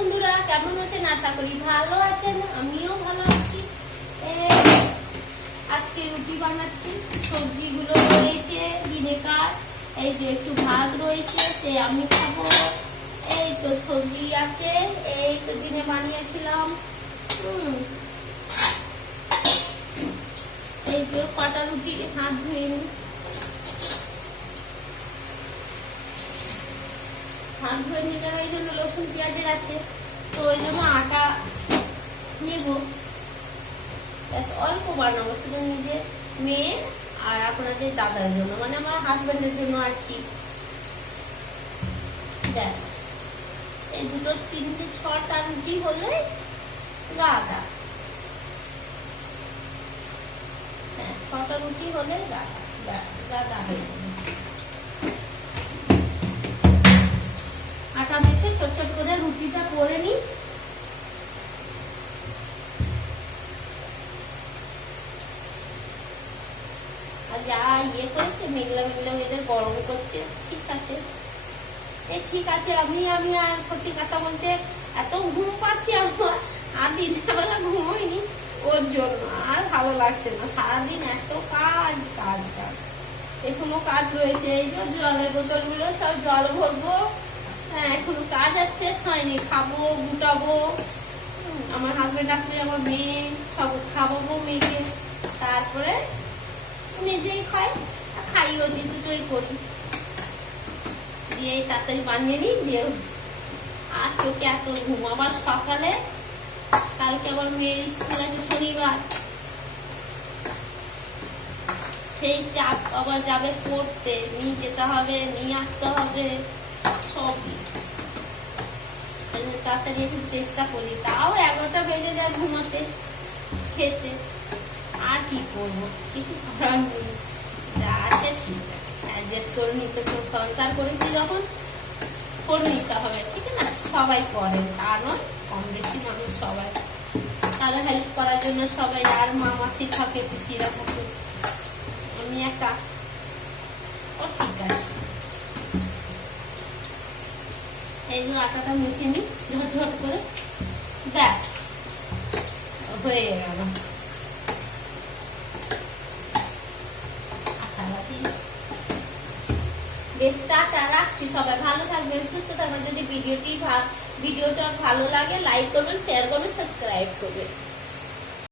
বন্ধুরা, কেমন আছেন? আশা করি ভালো আছেন, আমিও ভালো আছি। আজকে রুটি বানাচ্ছি, সবজিগুলো রয়েছে দিনেকার, এই যে একটু ভাত রয়েছে, সে আমি খাবো। এই তো সবজি আছে, এই তো দিনে বানিয়েছিলাম। এই যে কটা রুটি, হাত ধুয়ে নি, হাত ধুয়ে নিলাম, এই জন্য রসুন পেঁয়াজের আছে, তো ওই জন্য আটা নেব। অল্প বানাবো, শুধু নিজে মেয়ে আর আপনাদের দাদার জন্য, মানে আমার হাজব্যান্ডের জন্য আর কি। ব্যাস, এই দুটো 3-6টা রুটি হলে গাদা। হ্যাঁ, 6টা রুটি হলে গাদা, ব্যাস গাদা হয়ে যাবে। আটা মেখে ছোট ছোট করে রুটিটা করে নিই। আর যা ইয়ে করেছে, মেঘলা মেঘলা ওয়েদার, গরম করছে, ঠিক আছে। এই ঠিক আছে, আমি আর সত্যি কথা বলছে, এত ঘুম পাচ্ছি আমার, আর দিনের বেলা ঘুমোইনি, ওর জন্য আর ভালো লাগছে না। সারাদিন এত কাজ কাজ কাজ, এখনো কাজ রয়েছে। এই যে জলের বোতলগুলো সব জল ভরবো, হ্যাঁ এখনো কাজ আর শেষ হয়নি। খাবো, গুটাবো, আমার হাজবেন্ড আসবে, আমার মেয়ে, সব খাওয়াবো মেয়েকে, তারপরে নিজেই খাইও দিই, দুটোই করি। দিয়ে তাড়াতাড়ি বানিয়ে নিই, দিয়ে আর চোখে এত ঘুম। আবার সকালে কালকে আবার মেয়ের স্কুল আছে, শনিবার, সেই চাপ, আবার যাবে পড়তে, নিয়ে যেতে হবে, নিয়ে আসতে হবে, সবই তাড়াতাড়ি একটু চেষ্টা করি। তাও 11টা বেজে যায় ঘুমাতে, খেতে। আর কি করবো, কিছু করার নেই, যা আছে ঠিক আছে, অ্যাডজাস্ট করে নিতে। সংসার করেছি যখন, করে নিতে হবে, ঠিক না? সবাই করে, তা নয়, কম বেশি মানুষ সবাই, তারা হেল্প করার জন্য সবাই, আর মা মাসি থাকে, পিসিরা থাকে, আমি একা, ও ঠিক আছে। এইগুলো আটাটা মেখে নিই ঝটঝট করে, ব্যাস হয়ে গেল। বেশ, টাটা, রাখছি। সবাই ভালো থাকবেন, সুস্থ থাকবেন। যদি ভিডিওটা ভালো লাগে, লাইক করবেন, শেয়ার করবেন, সাবস্ক্রাইব করবেন।